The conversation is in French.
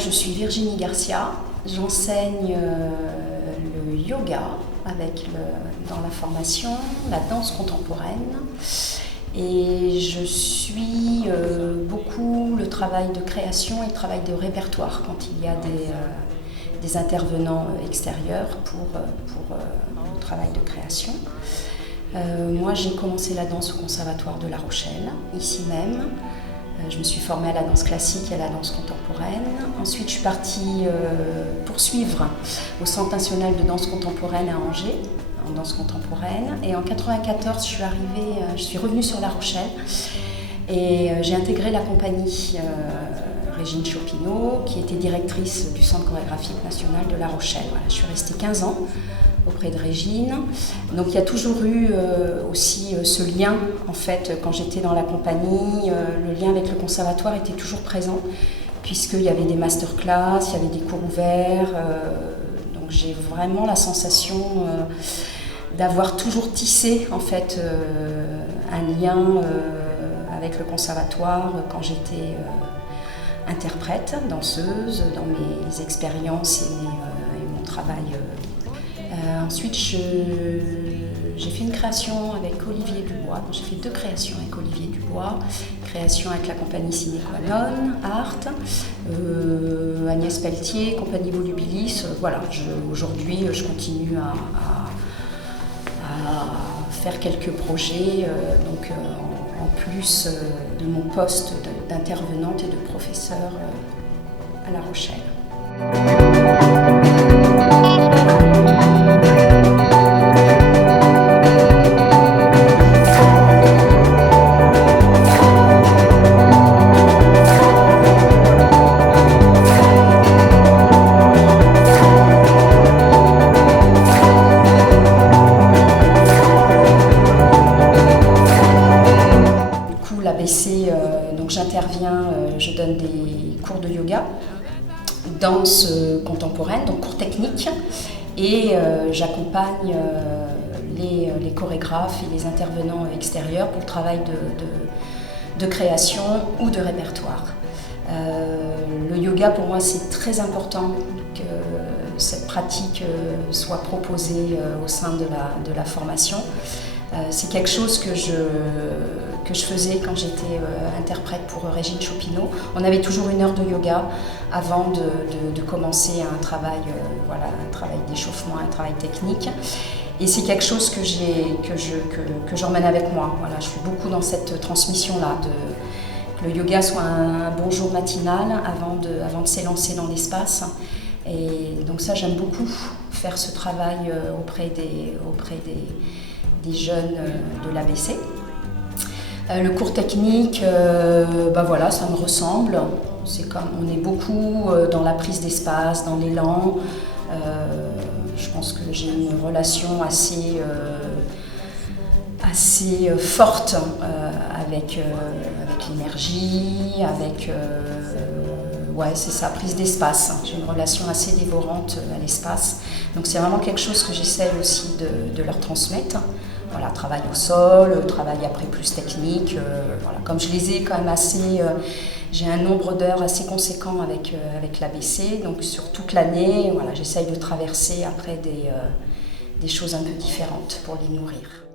moi je suis Virginie Garcia, j'enseigne le yoga dans la formation, la danse contemporaine et je suis beaucoup le travail de création et le travail de répertoire quand il y a des intervenants extérieurs pour le travail de création. Moi j'ai commencé la danse au Conservatoire de La Rochelle, ici même. Je me suis formée à la danse classique et à la danse contemporaine. Ensuite, je suis partie poursuivre au Centre national de danse contemporaine à Angers, en danse contemporaine. Et en 1994, je suis revenue sur La Rochelle et j'ai intégré la compagnie Régine Chopineau, qui était directrice du Centre chorégraphique national de La Rochelle. Voilà, je suis restée 15 ans auprès de Régine. Donc il y a toujours eu aussi ce lien, en fait, quand j'étais dans la compagnie, le lien avec le conservatoire était toujours présent, puisqu'il y avait des masterclass, il y avait des cours ouverts. Donc j'ai vraiment la sensation d'avoir toujours tissé, en fait, un lien avec le conservatoire quand j'étais interprète, danseuse, dans mes expériences et mon travail. Ensuite, j'ai fait une création avec Olivier Dubois. J'ai fait 2 créations avec Olivier Dubois. Création avec la compagnie Sine Qua Non, Art, Agnès Pelletier, compagnie Volubilis. Voilà, aujourd'hui, je continue à faire quelques projets, en plus de mon poste d'intervenante et de professeur à La Rochelle. Donc j'interviens, je donne des cours de yoga, danse contemporaine, donc cours techniques, et j'accompagne les chorégraphes et les intervenants extérieurs pour le travail de création ou de répertoire. Le yoga pour moi c'est très important que cette pratique soit proposée au sein de la formation. C'est quelque chose que je faisais quand j'étais interprète pour Régine Chopineau. On avait toujours 1 heure de yoga avant de commencer un travail d'échauffement, un travail technique. Et c'est quelque chose que j'emmène avec moi. Voilà, je suis beaucoup dans cette transmission-là, que le yoga soit un bonjour matinal avant de s'élancer dans l'espace. Et donc ça, j'aime beaucoup faire ce travail auprès des jeunes de l'ABC. Le cours technique, voilà, ça me ressemble. On est beaucoup dans la prise d'espace, dans l'élan. Je pense que j'ai une relation assez forte avec l'énergie, c'est ça, prise d'espace. J'ai une relation assez dévorante à l'espace. Donc c'est vraiment quelque chose que j'essaye aussi de leur transmettre. Voilà, travail au sol, travail après plus technique. Voilà. Comme je les ai quand même assez... j'ai un nombre d'heures assez conséquent avec l'ABC, donc sur toute l'année, voilà, j'essaye de traverser après des choses un peu différentes pour les nourrir.